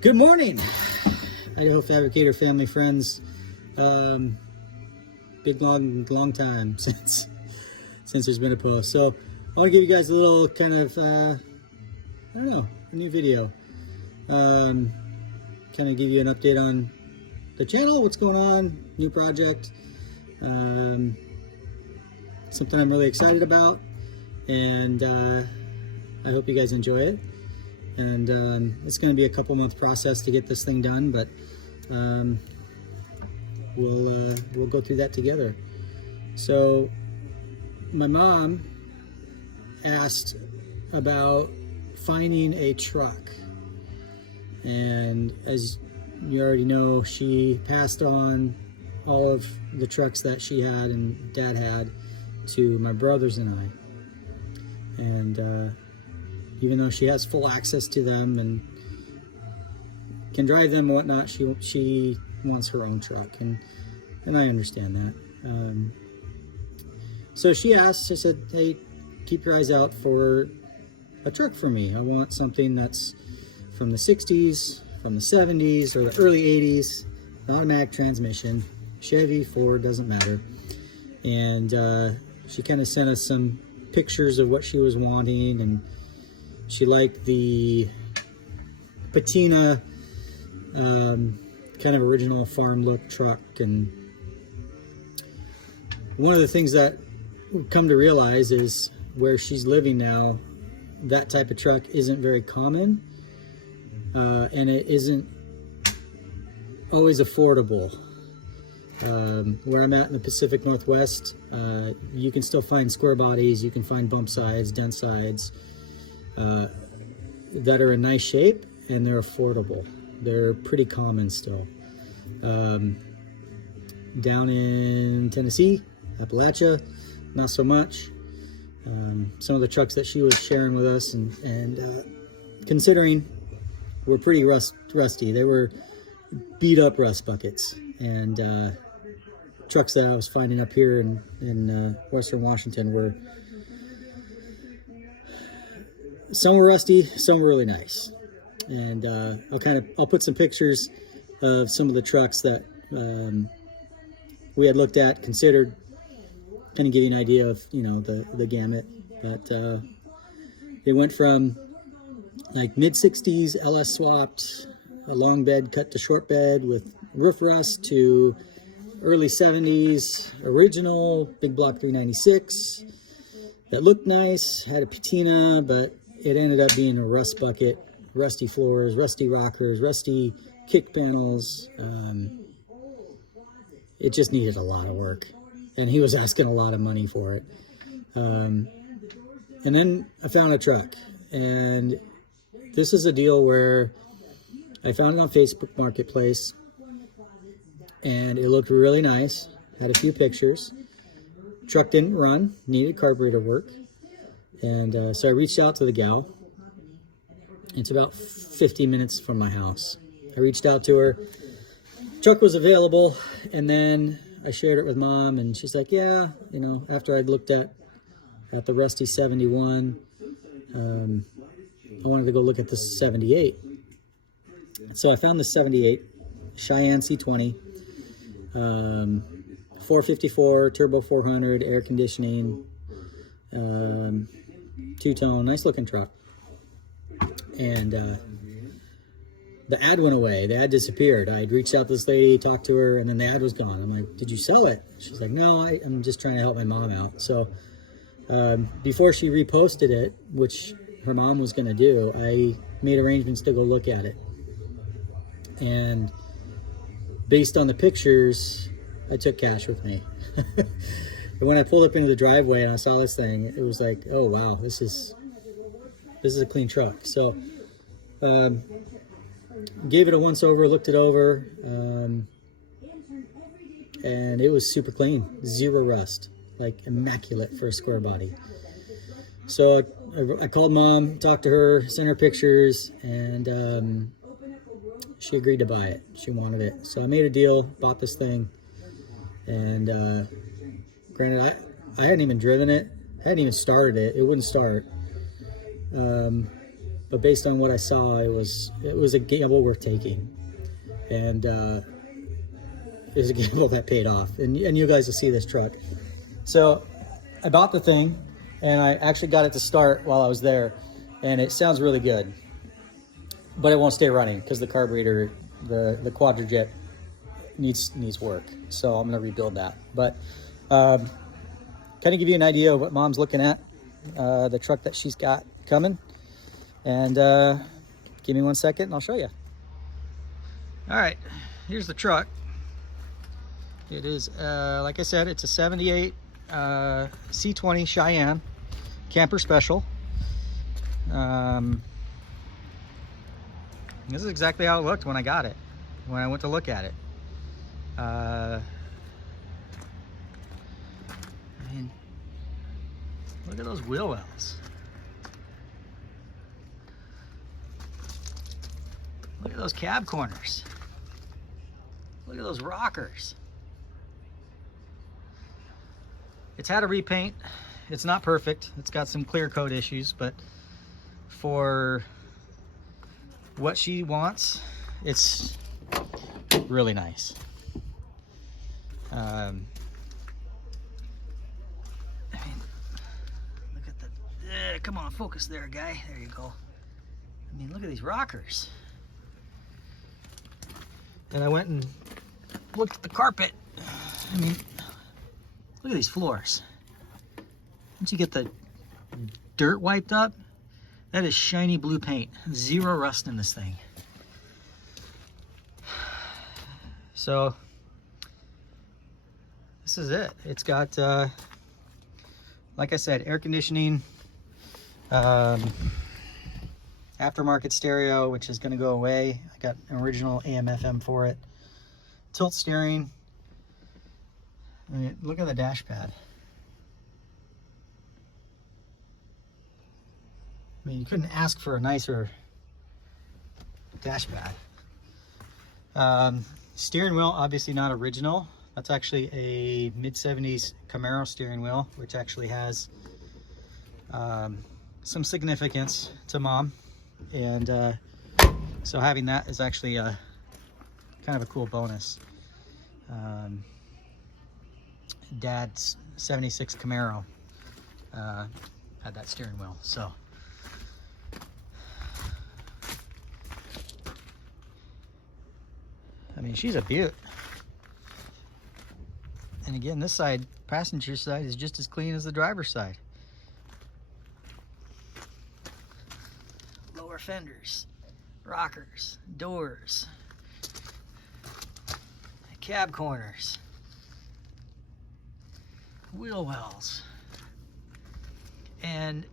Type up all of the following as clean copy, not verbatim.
Good morning, Idaho Fabricator family, friends. Big long time since there's been a post. So I want to give you guys a little kind of I don't know, a new video. Kind of give you an update on the channel, what's going on, new project. Something I'm really excited about, and I hope you guys enjoy it. And it's going to be a couple month process to get this thing done, but we'll go through that together. So my mom asked about finding a truck, and as you already know, she passed on all of the trucks that she had and Dad had to my brothers and I. And even though she has full access to them and can drive them and whatnot, she wants her own truck, and I understand that. So she asked, I said, hey, keep your eyes out for a truck for me. I want something that's from the 60s, from the 70s, or the early 80s, automatic transmission, Chevy, Ford, doesn't matter. And she kind of sent us some pictures of what she was wanting, and she liked the patina, kind of original farm look truck. And one of the things that we've come to realize is where she's living now, that type of truck isn't very common, and it isn't always affordable. Where I'm at in the Pacific Northwest, you can still find square bodies, you can find bump sides, dent sides, that are in nice shape, and they're affordable. They're pretty common still. Down in Tennessee, Appalachia, not so much. Some of the trucks that she was sharing with us and considering were pretty rusty. They were beat up rust buckets, and trucks that I was finding up here in Western Washington were, some were rusty, some were really nice. And I'll put some pictures of some of the trucks that we had looked at, considered, kind of give you an idea of, you know, the gamut. But it went from like mid 60s LS swapped, a long bed cut to short bed with roof rust, to early 70s original big block 396 that looked nice, had a patina, but it ended up being a rust bucket, rusty floors, rusty rockers, rusty kick panels. It just needed a lot of work, and he was asking a lot of money for it. And then I found a truck, and this is a deal where I found it on Facebook Marketplace, and it looked really nice, had a few pictures. Truck didn't run, needed carburetor work. And so I reached out to the gal. It's about 50 minutes from my house. I reached out to her. Truck was available, and then I shared it with Mom, and she's like, yeah, you know, after I'd looked at the rusty 71, I wanted to go look at the 78. So I found the 78 Cheyenne C20, 454 turbo 400 air conditioning, two-tone, nice looking truck. And the ad went away. The ad disappeared. I had reached out to this lady, talked to her, and then the ad was gone. I'm like, did you sell it? She's like, no, I'm just trying to help my mom out. So before she reposted it, which her mom was going to do, I made arrangements to go look at it. And based on the pictures, I took cash with me. But when I pulled up into the driveway and I saw this thing, it was like, oh wow, this is a clean truck. So gave it a once over, looked it over, and it was super clean, zero rust, like immaculate for a square body. So I called Mom, talked to her, sent her pictures, and she agreed to buy it. She wanted it. So I made a deal, bought this thing, and granted, I hadn't even driven it, hadn't even started it. It wouldn't start. but based on what I saw, it was a gamble worth taking, and it was a gamble that paid off. And you guys will see this truck. So I bought the thing, and I actually got it to start while I was there, and it sounds really good, but it won't stay running because the carburetor, the Quadrajet, needs work. So I'm gonna rebuild that. But kind of give you an idea of what Mom's looking at, the truck that she's got coming. And give me 1 second and I'll show you. All right, here's the truck. It is, like I said, it's a 78 C20 Cheyenne camper special. This is exactly how it looked when I got it, when I went to look at it. I mean, look at those wheel wells. Look at those cab corners. Look at those rockers. It's had a repaint. It's not perfect. It's got some clear coat issues, but for what she wants, it's really nice. I mean, look at the, come on, focus there, guy. There you go. I mean, look at these rockers. And I went and looked at the carpet. I mean, look at these floors. Once you get the dirt wiped up, that is shiny blue paint. Zero rust in this thing. So, this is it. It's got, like I said, air conditioning, aftermarket stereo, which is going to go away. I got an original AM/FM for it. Tilt steering. I mean, look at the dash pad. I mean, you couldn't ask for a nicer dash pad. Steering wheel, obviously not original. That's actually a mid-70s Camaro steering wheel, which actually has some significance to Mom. And so having that is actually kind of a cool bonus. Dad's 76 Camaro had that steering wheel. So I mean, she's a beaut. And again, this side, passenger side, is just as clean as the driver's side. Lower fenders, rockers, doors, cab corners, wheel wells. And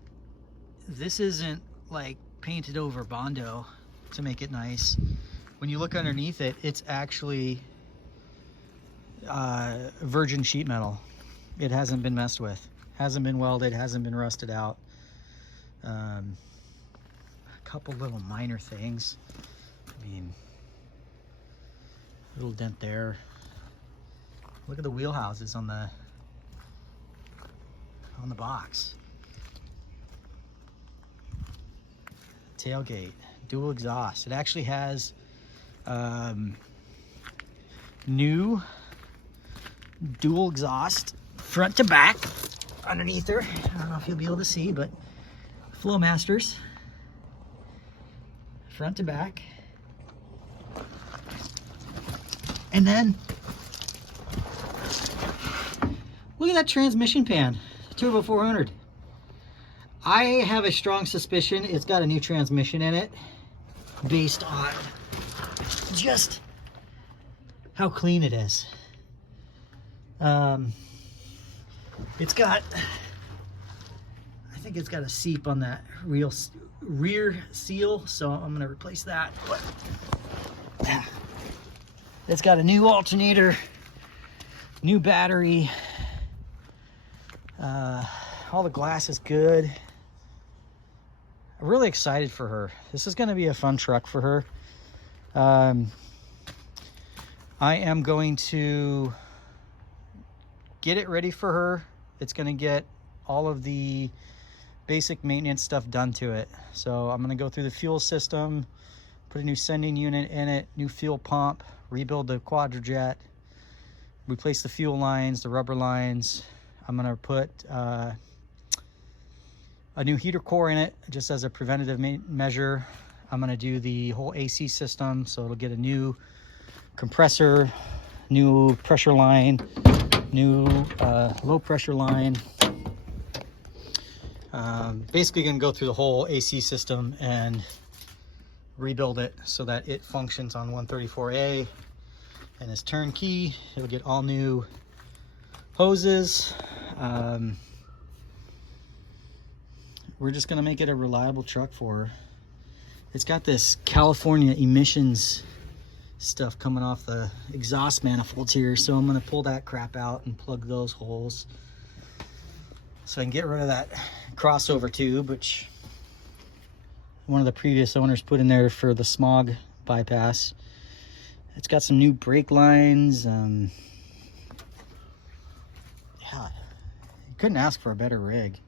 this isn't like painted over Bondo to make it nice. When you look underneath it, it's actually virgin sheet metal. It hasn't been messed with, hasn't been welded, hasn't been rusted out. A couple little minor things. I mean, little dent there. Look at the wheel houses on the box. Tailgate, dual exhaust. It actually has new dual exhaust front to back underneath her. I don't know if you'll be able to see, but Flowmasters front to back. And then look at that transmission pan, Turbo 400. I have a strong suspicion it's got a new transmission in it based on just how clean it is. It's got, I think it's got a seep on that rear seal, so I'm gonna replace that. But it's got a new alternator, new battery, all the glass is good. I'm really excited for her. This is gonna be a fun truck for her. I am going to get it ready for her. It's going to get all of the basic maintenance stuff done to it. So I'm gonna go through the fuel system, put a new sending unit in it, new fuel pump, rebuild the quadrajet, replace the fuel lines, the rubber lines. I'm gonna put a new heater core in it just as a preventative measure. I'm gonna do the whole AC system, so it'll get a new compressor, new pressure line, new low pressure line. Basically gonna go through the whole AC system and rebuild it so that it functions on 134A and is turnkey. It'll get all new hoses. We're just gonna make it a reliable truck for her. It's got this California emissions stuff coming off the exhaust manifolds here, so I'm gonna pull that crap out and plug those holes so I can get rid of that crossover tube, which one of the previous owners put in there for the smog bypass. It's got some new brake lines. Yeah, you couldn't ask for a better rig.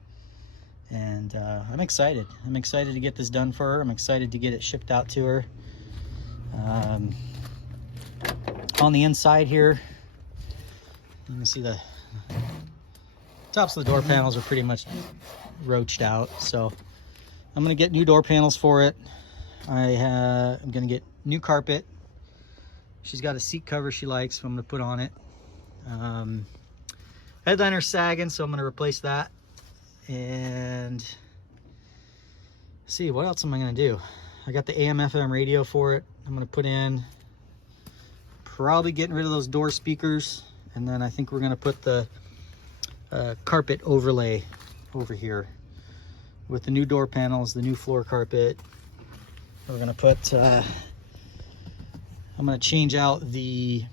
And I'm excited. I'm excited to get this done for her. I'm excited to get it shipped out to her. On the inside here, you can see the tops of the door panels are pretty much roached out. So I'm gonna get new door panels for it. I'm gonna get new carpet. She's got a seat cover she likes, so I'm gonna put on it. Headliner's sagging, so I'm gonna replace that. And see, what else am I gonna do? I got the AM/FM radio for it. I'm gonna put in, probably getting rid of those door speakers, and then I think we're gonna put the carpet overlay over here with the new door panels, the new floor carpet. We're gonna put I'm gonna change out the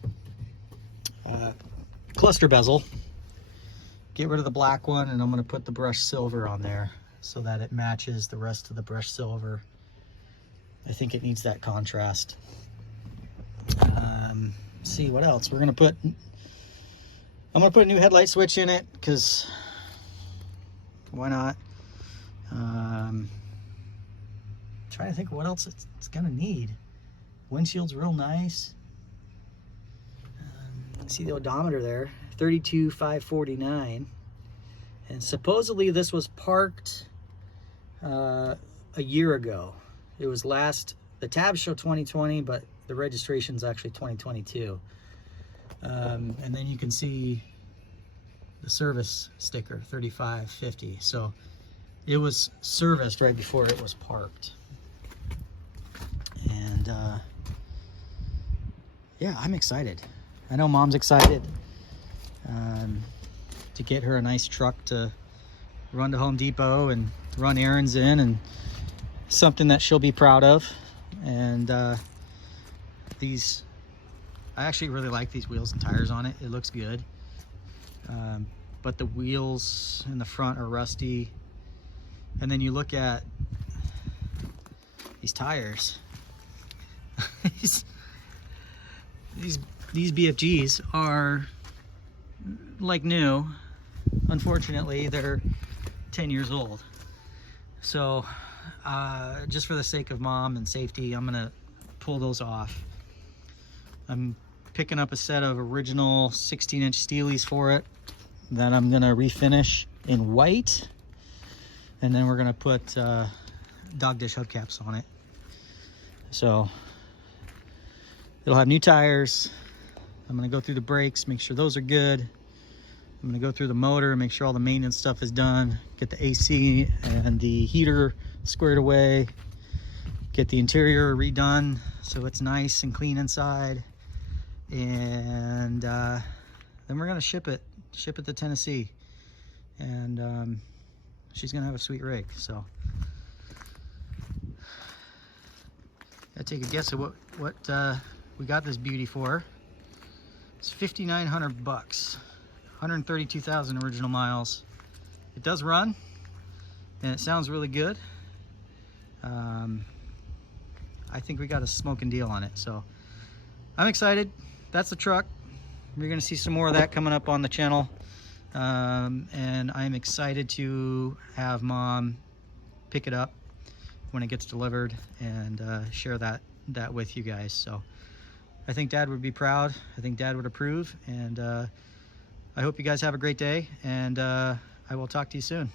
cluster bezel, get rid of the black one, and I'm going to put the brushed silver on there so that it matches the rest of the brushed silver. I think it needs that contrast. See what else we're going to put. I'm going to put a new headlight switch in it because why not? Trying to think of what else it's going to need. Windshield's real nice. See the odometer there, 32,549, and supposedly this was parked a year ago. It was the tabs show 2020, but the registration's actually 2022. And then you can see the service sticker, 3550. So it was serviced right before it was parked. And yeah, I'm excited. I know Mom's excited to get her a nice truck to run to Home Depot and run errands in, and something that she'll be proud of. And I actually really like these wheels and tires on it. It looks good. But the wheels in the front are rusty. And then you look at these tires. These BFGs are like new. Unfortunately, they're 10 years old. So just for the sake of Mom and safety, I'm gonna pull those off. I'm picking up a set of original 16-inch Steelies for it that I'm gonna refinish in white, and then we're gonna put dog dish hubcaps on it. So it'll have new tires. I'm gonna go through the brakes, make sure those are good. I'm gonna go through the motor, make sure all the maintenance stuff is done, get the AC and the heater squared away, get the interior redone so it's nice and clean inside, and then we're gonna ship it to Tennessee, and she's gonna have a sweet rig. So I take a guess at what we got this beauty for. It's $5,900 bucks, 132,000 original miles. It does run, and it sounds really good. I think we got a smoking deal on it, so I'm excited. That's the truck. You're gonna see some more of that coming up on the channel. and I'm excited to have Mom pick it up when it gets delivered and share that with you guys. So I think Dad would be proud. I think Dad would approve, and I hope you guys have a great day, and I will talk to you soon.